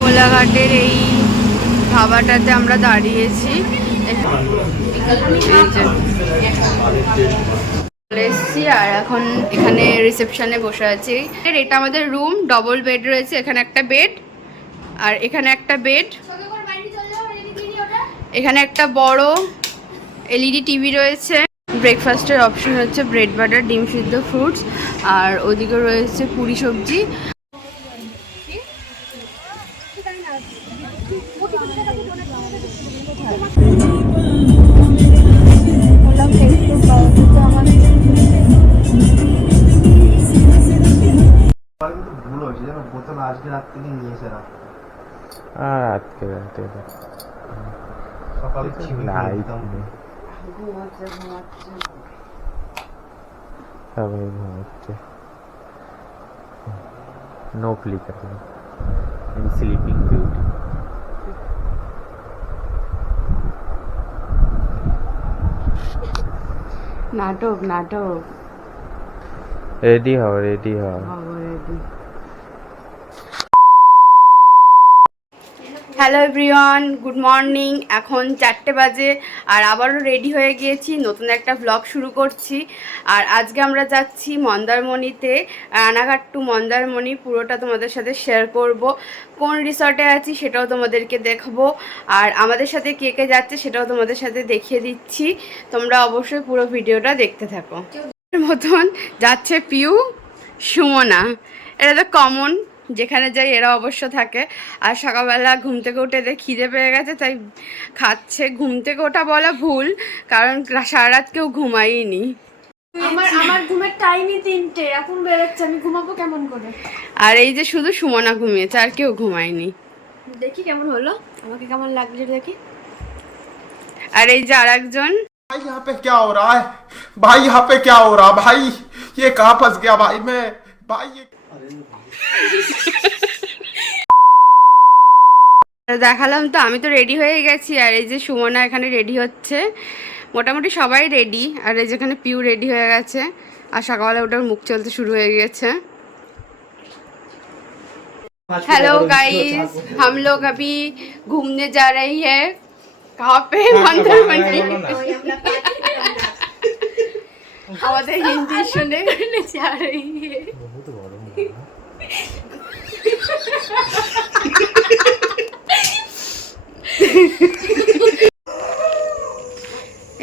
কোলাঘাটের এই ধাবাটাতে আমরা দাঁড়িয়েছি। এসছি আর এখন এখানে রিসেপশনে বসে আছি। এটা আমাদের রুম, ডবল বেড রয়েছে, এখানে একটা বেড আর এখানে একটা বেড, এখানে একটা বড় এলইডি টিভি রয়েছে। ব্রেকফাস্টের অপশন হচ্ছে ব্রেড বাটার, ডিম সিদ্ধ, ফ্রুটস, আর ওদিকে রয়েছে পুরি সবজি। ভুল হয়েছে জানো, বোতল আজকে রাত থেকে নিয়ে এসে রাখ আর আজকে রাতে সকালে লাইট নেই, সবাই ঘুমাচ্ছে। No flicker, sleeping beauty. নাটক নাটক, রেডি হও, রেডি হও। Hello everyone, good morning. এখন 4টে বাজে আর আবারও রেডি হয়ে গিয়েছি, নতুন একটা ব্লগ শুরু করছি। আর আজকে আমরা যাচ্ছি মন্দারমণিতে, রানাঘাট টু মন্দারমণি। পুরোটা তোমাদের সাথে শেয়ার করব, কোন রিসর্টে আছি সেটাও তোমাদেরকে দেখাবো, আর আমাদের সাথে কে কে যাচ্ছে সেটাও তোমাদের সাথে দেখিয়ে দিচ্ছি। তোমরা অবশ্যই পুরো ভিডিওটা দেখতে থাকো। মতন যাচ্ছে পিউ, সুমনা, এটা তো কমন, যেখানে যাই এরা অবশ্য থাকে। আর সকালবেলা ঘুম থেকে উঠে খিদে পেয়ে গেছে তাই খাচ্ছে। ঘুম থেকে ওঠা বলা ভুল, কারণ সারা রাত কেউ ঘুমাইনি। আমার ঘুমের টাইমই 3টে, এখন বেরোচ্ছে, আমি ঘুমাবো কেমন করে? আর এই যে শুধু সুমনা ঘুমিয়েছে, আর কেউ ঘুমায়নি। দেখি কেমন হলো, আমাকে কেমন লাগছে দেখি। আর এই যে আরেকজন, भाई यहाँ पे क्या हो रहा है भाई, यहाँ पे क्या हो रहा भाई, ये कहाँ फंस गया भाई मैं भाई ये দেখালাম তো, আমি তো রেডি হয়ে গেছি। আর এই যে সুমনা এখানে রেডি হচ্ছে, মোটামুটি সবাই রেডি। আর এই যেখানে পিউ রেডি হয়ে গেছে, আর সকালবেলা ওটার মুখ চলতে শুরু হয়ে গেছে। हेलो गाइस, हम लोग अभी घूमने जा रही है। कहाँ पे? मंदारमनी। আমাদের হিন্দি শুনে जा रही है।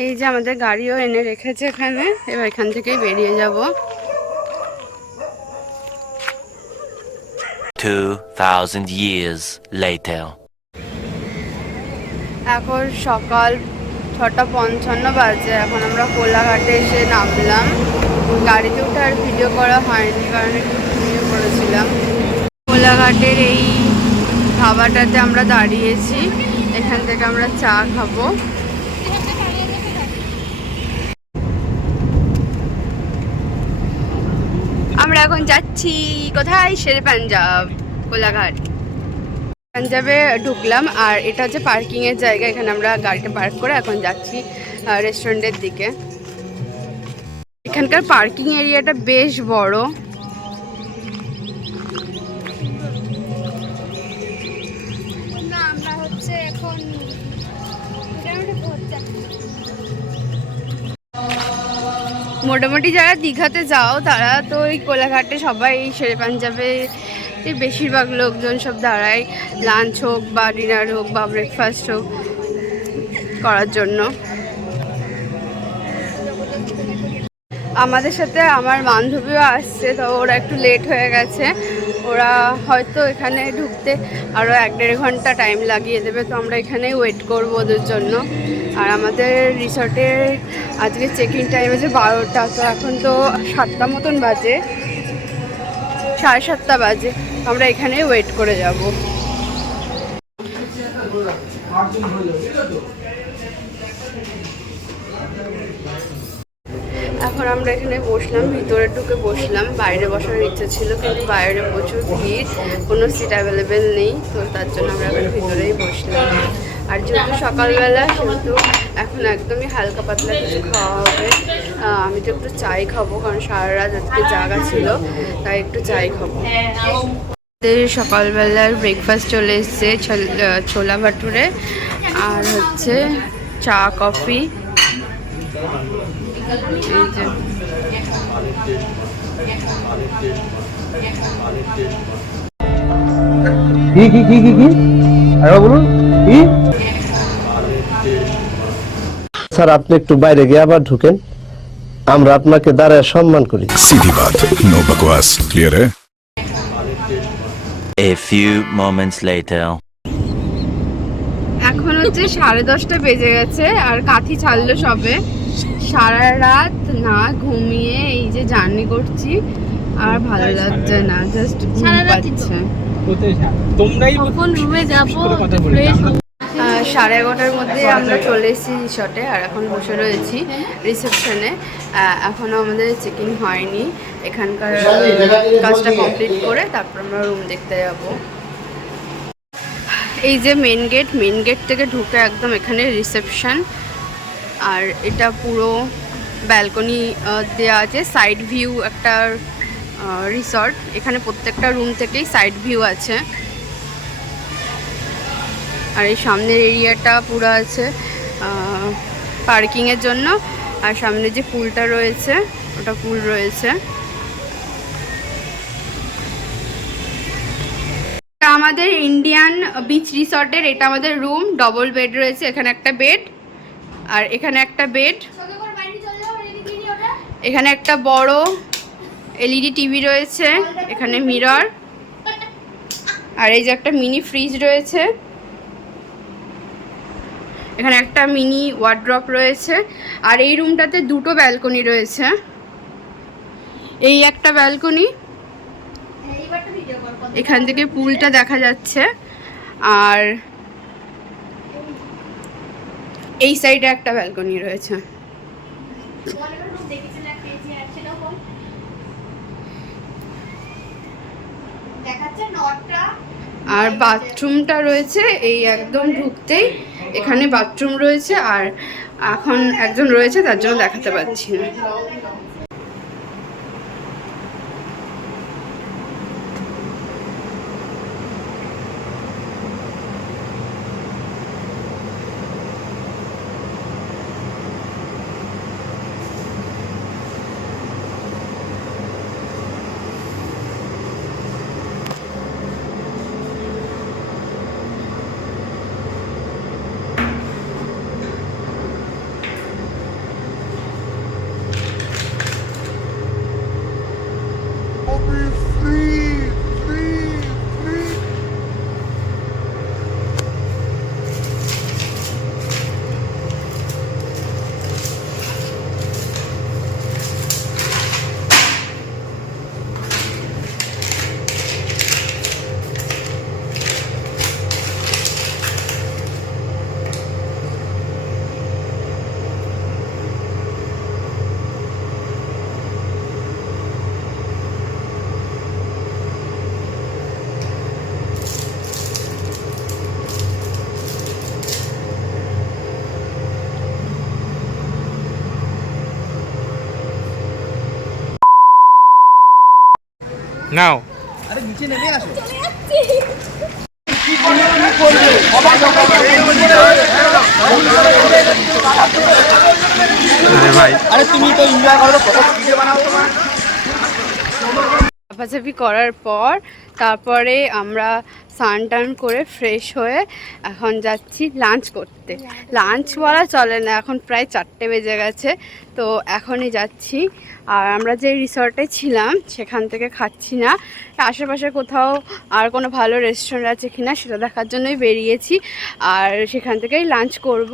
এই যে আমাদের গাড়িও এনে রেখেছে এখানে, এবার এখান থেকেই বেরিয়ে যাব। 2000 years later. এখন সকাল 6:55 বাজে। এখন আমরা কোলাঘাটে এসে নামলাম। গাড়িতে উঠে আর ভিডিও করা হয়নি, কারণ একটু ঘুমিয়ে পড়েছিলাম। কোলাঘাটের এই ধাবাটাতে আমরা দাঁড়িয়েছি, এখান থেকে আমরা চা খাবো। আমরা এখন যাচ্ছি কোথায়? শেরে পাঞ্জাব, কোলাঘাট। পাঞ্জাবে ঢুকলাম, আর এটা হচ্ছে পার্কিংয়ের জায়গা। এখানে আমরা গাড়িটা পার্ক করে এখন যাচ্ছি রেস্টুরেন্টের দিকে। এখানকার পার্কিং এরিয়াটা বেশ বড়। আমরা হচ্ছে এখন মোটামুটি যারা দীঘাতে যাও তারা তো এই কোলাঘাটে সবাই, শেরে পাঞ্জাবে বেশিরভাগ লোকজন সব দাঁড়ায়, লাঞ্চ হোক বা ডিনার হোক বা ব্রেকফাস্ট হোক করার জন্য। আমাদের সাথে আমার বান্ধবীও আসছে, তো ওরা একটু লেট হয়ে গেছে। ওরা হয়তো এখানে ঢুকতে আরও 1-1.5 ঘন্টা টাইম লাগিয়ে দেবে, তো আমরা এখানেই ওয়েট করবো ওদের জন্য। আর আমাদের রিসর্টের আজকে চেকিং টাইম আছে 12টা, তো এখন তো 7টা মতন বাজে, 7:30 বাজে। আমরা এখানেই ওয়েট করে যাব। এখন আমরা এখানে বসলাম, ভিতরে ঢুকে বসলাম। বাইরে বসার ইচ্ছে ছিল কিন্তু বাইরে প্রচুর ভিড়, কোনো সিট অ্যাভেলেবেল নেই, তো তার জন্য আমরা এখন ভিতরেই বসলাম। আর যেহেতু সকালবেলা সেহেতু এখন একদমই হালকা পাতলা কিছু খাওয়া হবে। আমি তো একটু চাই খাবো, কারণ সারা রাত আজকে জাগা ছিল, তাই একটু চাই খাবো। সকালবেলার ব্রেকফাস্ট চলে এসছে, ছোলা ভাটুরে আর হচ্ছে চা কফি। এই যে কি কি কি কি কি আরে বলুন কি স্যার আপনি একটু বাইরে গিয়ে আবার ঢুকেন, আমরা আপনাকে দাঁড়ায় সম্মান করি। सीधी बात, नो बकवास, क्लियर है? A few moments later. এখন হচ্ছে 10:30 বেজে গেছে আর কাঠি ছাড়লো সবে। সারা রাত না ঘুমিয়ে এই যে জার্নি করছি, আর ভালো লাগছে না, জাস্ট ঘুম পাচ্ছে। কখন রুমে যাবো 11:30টার মধ্যে আমরা চলে এসেছি রিসর্টে, আর এখন বসে রয়েছি রিসেপশনে। এখনও আমাদের চেক ইন হয়নি, এখানকার কাজটা কমপ্লিট করে তারপর আমরা রুম দেখতে যাব। এই যে মেন গেট থেকে ঢুকে একদম এখানে রিসেপশন, আর এটা পুরো ব্যালকনি দেওয়া আছে, সাইড ভিউ একটা রিসর্ট। এখানে প্রত্যেকটা রুম থেকেই সাইড ভিউ আছে। আর এই সামনের এরিয়াটা পুরো আছে পার্কিংয়ের জন্য, আর সামনে যে পুলটা রয়েছে ওটা পুল রয়েছে। আমাদের ইন্ডিয়ান বিচ রিসর্টের এটা আমাদের রুম, ডবল বেড রয়েছে, এখানে একটা বেড আর এখানে একটা বেড। এখানে একটা বড় এলইডি টিভি রয়েছে, এখানে মিরর, আর এই যে একটা মিনি ফ্রিজ রয়েছে, এখানে একটা মিনি ওয়ার্ড্রপ রয়েছে। আর এই রুমটাতে দুটো ব্যালকনি রয়েছে, এই একটা ব্যালকনি, এখান থেকে পুলটা দেখা যাচ্ছে, আর এই সাইডে একটা ব্যালকনি রয়েছে। আর বাথরুমটা রয়েছে এই একদম ঢুকতেই, এখানে বাথরুম রয়েছে, আর এখন একজন রয়েছে তার জন্য দেখাতে পাচ্ছি না। নাও আরে ভাই, अरे तुम तो एंजॉय करो, फोटो वीडियो बनाओ तुम्हारा। চাপাচাপি করার পর তারপরে আমরা স্নান টান করে ফ্রেশ হয়ে এখন যাচ্ছি লাঞ্চ করতে। লাঞ্চ বলা চলে না, এখন প্রায় 4টে বেজে গেছে, তো এখনই যাচ্ছি। আর আমরা যে রিসর্টে ছিলাম সেখান থেকে খাচ্ছি না, আশেপাশে কোথাও আর কোনো ভালো রেস্টুরেন্ট আছে কিনা সেটা দেখার জন্যই বেরিয়েছি, আর সেখান থেকেই লাঞ্চ করব।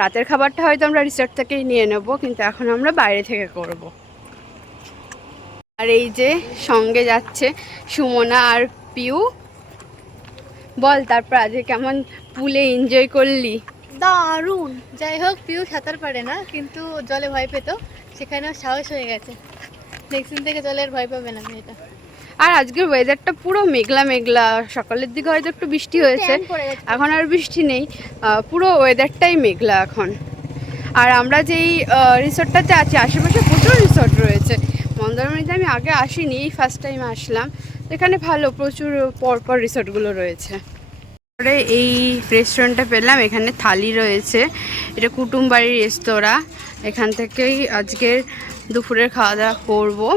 রাতের খাবারটা হয়তো আমরা রিসর্ট থেকেই নিয়ে নেব, কিন্তু এখন আমরা বাইরে থেকে করব। আর এই যে সঙ্গে যাচ্ছে সুমনা আর পিউ। বল তারপর আজকে কেমন পুলে এনজয় করলি? দারুণ। যাই হোক, পিউ সাঁতার পারে না কিন্তু জলে ভয় পেত, সেখানেও সাহস হয়ে গেছে। নেক্সট থেকে চলে আর ভয় পাবে না মেয়েটা। আর আজকের ওয়েদারটা পুরো মেঘলা মেঘলা, সকালের দিকে হয়তো একটু বৃষ্টি হয়েছে, এখন আর বৃষ্টি নেই, পুরো ওয়েদারটাই মেঘলা এখন। আর আমরা যেই রিসর্টটাতে আছি আশেপাশে প্রচুর রিসর্ট রয়েছে। মন্দারমণিতে আমি আগে আসিনি, এই ফার্স্ট টাইম আসলাম। এখানে ভালো, প্রচুর পরপর রিসর্টগুলো রয়েছে। তারপরে এই রেস্টুরেন্টটা পেলাম, এখানে থালি রয়েছে, এটা কুটুম বাড়ির রেস্তোরাঁ। এখান থেকেই আজকের দুপুরের খাওয়া দাওয়া করবো।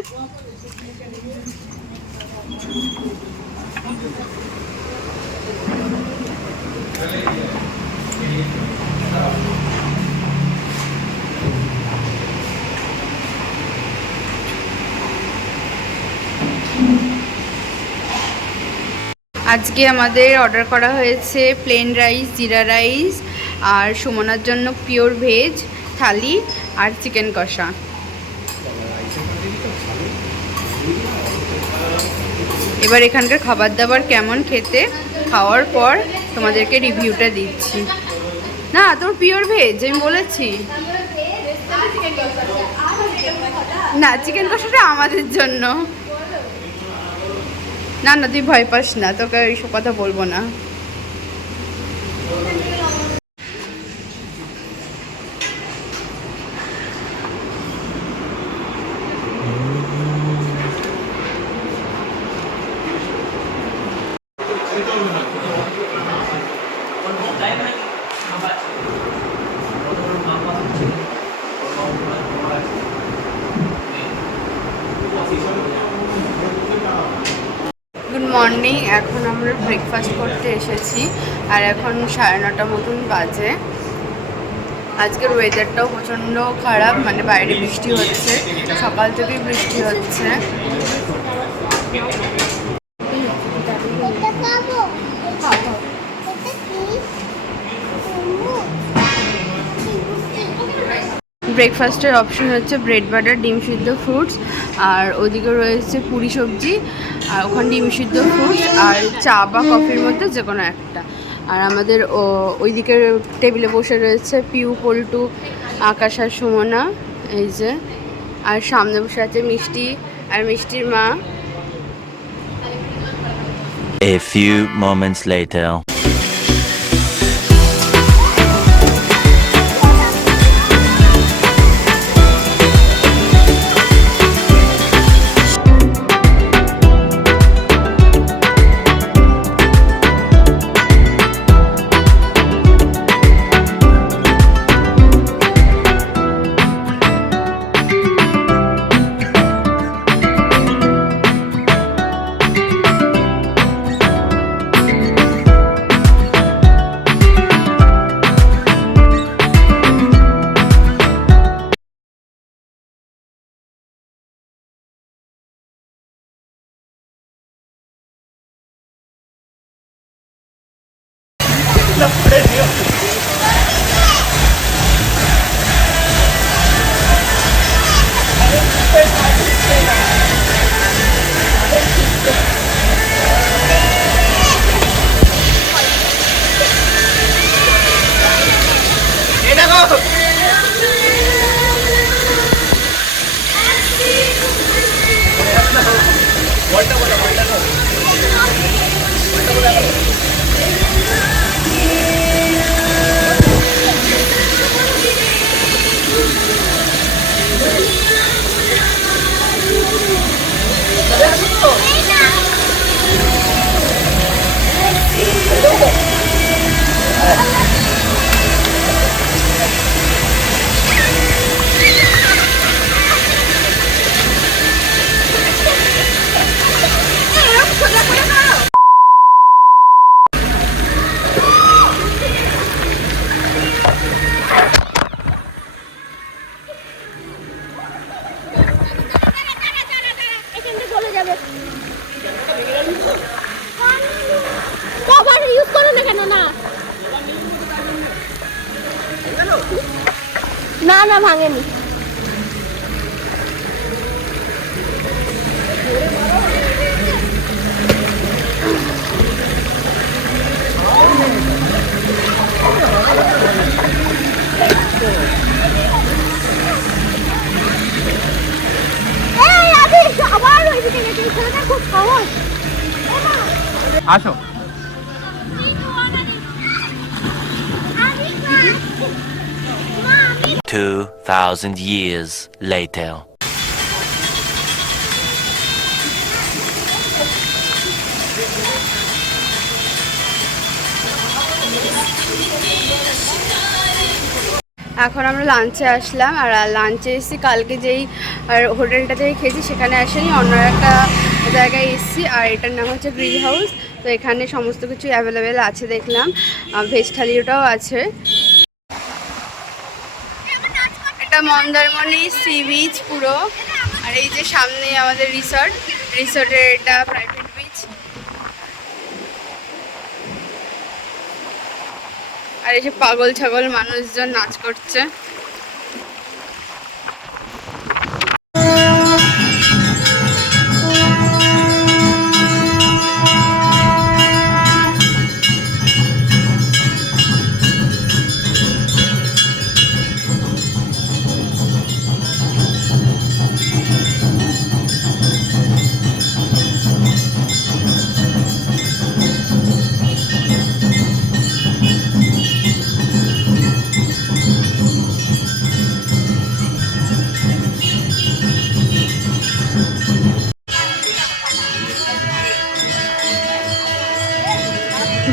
আজকে আমাদের অর্ডার করা হয়েছে প্লেন রাইস, জিরা রাইস, আর সুমনার জন্য পিওর ভেজ থালি আর চিকেন কষা। এবার এখানকার খাবার দাবার কেমন খেতে, খাওয়ার পর তোমাদেরকে রিভিউটা দিচ্ছি। না, তোর পিওর ভেজ আমি বলেছি না, চিকেন কষাটা আমাদের জন্য। না না, তুই ভয় পাস না, তোকে এইসব কথা বলবো না। গুড মর্নিং, এখন আমরা ব্রেকফাস্ট করতে এসেছি আর এখন 9:30 মতন বাজে। আজকের ওয়েদারটাও প্রচণ্ড খারাপ, মানে বাইরে বৃষ্টি হচ্ছে, সকাল থেকেই বৃষ্টি হচ্ছে। ব্রেকফাস্টের অপশন হচ্ছে ব্রেড বাটার, ডিম সিদ্ধ, ফ্রুটস, আর ওদিকে রয়েছে পুরি সবজি, আর ওখানে ডিম সিদ্ধ, ফ্রুটস, আর চা বা কফির মধ্যে যে কোনো একটা। আর আমাদের ওইদিকে টেবিলে বসে রয়েছে পিউ, পল্টু, আকাশ আর সুমনা, এই যে। আর সামনে বসে আছে মিষ্টি আর মিষ্টির মা। A few moments later. না না ভাঙেনি। আসো। 2,000 years later. এখন আমরা লাঞ্চে আসলাম, আর লাঞ্চে এসেছি কালকে যেই হোটেলটা থেকে খেয়েছি সেখানে আসেনি, অন্য একটা জায়গায় এসেছি। আর এটার নাম হচ্ছে গ্রিল হাউস। তো এখানে সমস্ত কিছু অ্যাভেলেবেল আছে দেখলাম, ভেজ থালিটাও আছে। এটা মন্দারমণি সি বিচ পুরো, আর এই যে সামনে আমাদের রিসর্টের এটা প্রাইভেট বিচ। আর এই যে পাগল ছাগল মানুষজন নাচ করছে।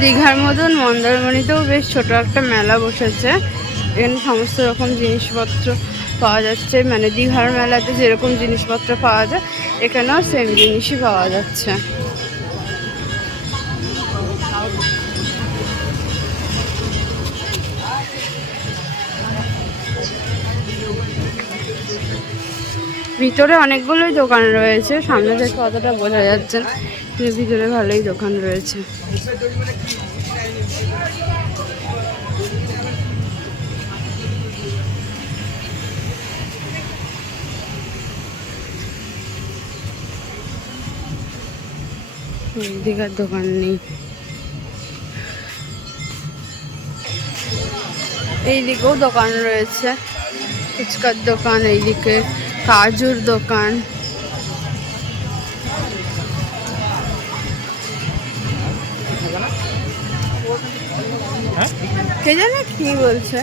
দীঘার মতন মন্দারমণিতেও বেশ ছোট একটা মেলা বসেছে। এখানে সমস্ত রকম জিনিসপত্র পাওয়া যাচ্ছে, মানে দীঘার মেলাতে যেরকম জিনিসপত্র পাওয়া যায় এখানেও সেম জিনিসই পাওয়া যাচ্ছে। ভিতরে অনেকগুলোই দোকান রয়েছে, সামনে থেকে অতটা বোঝা যাচ্ছে না, কিন্তু ভিতরে ভালোই দোকান রয়েছে। দীঘার দোকান নেই। এইদিকেও দোকান রয়েছে, ফুচকার দোকান, এইদিকে কাজুর দোকান। কে জানে কি বলছে।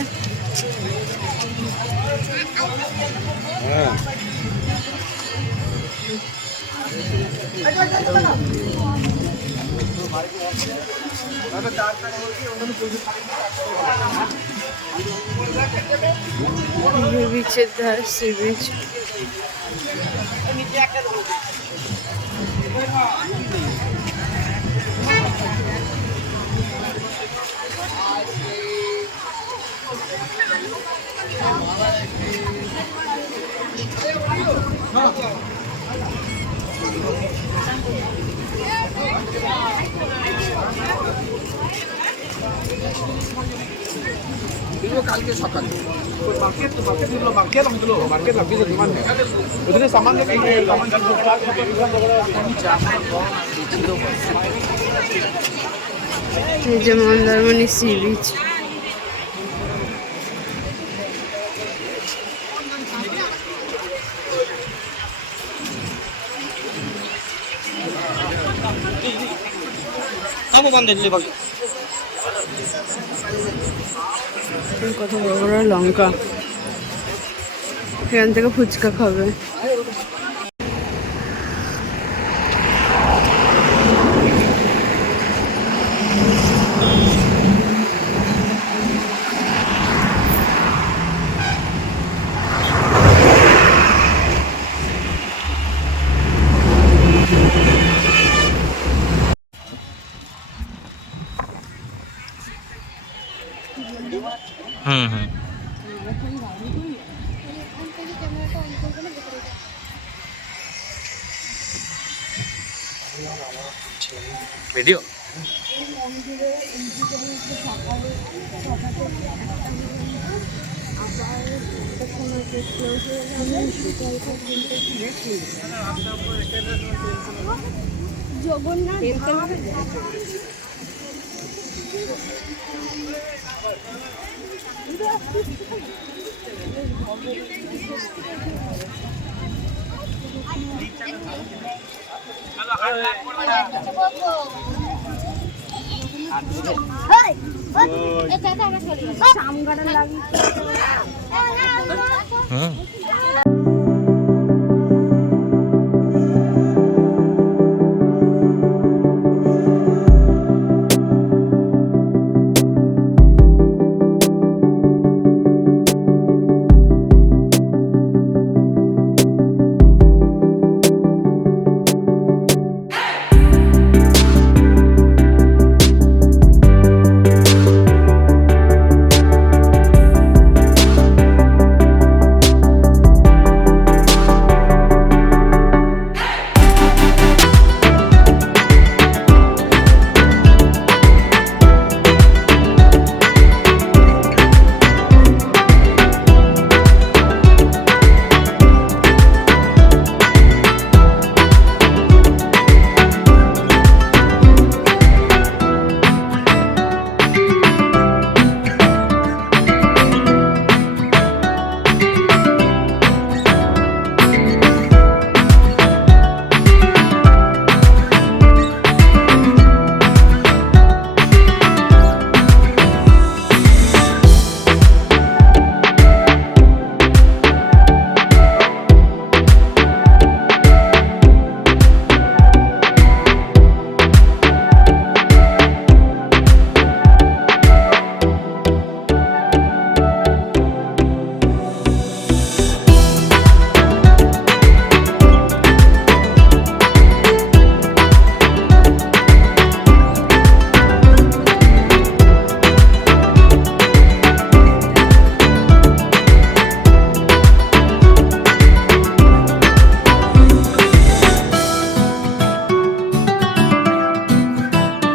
বিচের ধার সি বিচ। কালকে সকালে মার্কেট লাগিয়েছে দোকান ওখানে সামান এই যে মন্দারমণি সি বিচ। কত বড় বড় লঙ্কা, এখান থেকে ফুচকা খাবে। ভিডিও জগন্নাথ এটা তো আমরা চলে যাবো। আমগাড়া লাগি। হুম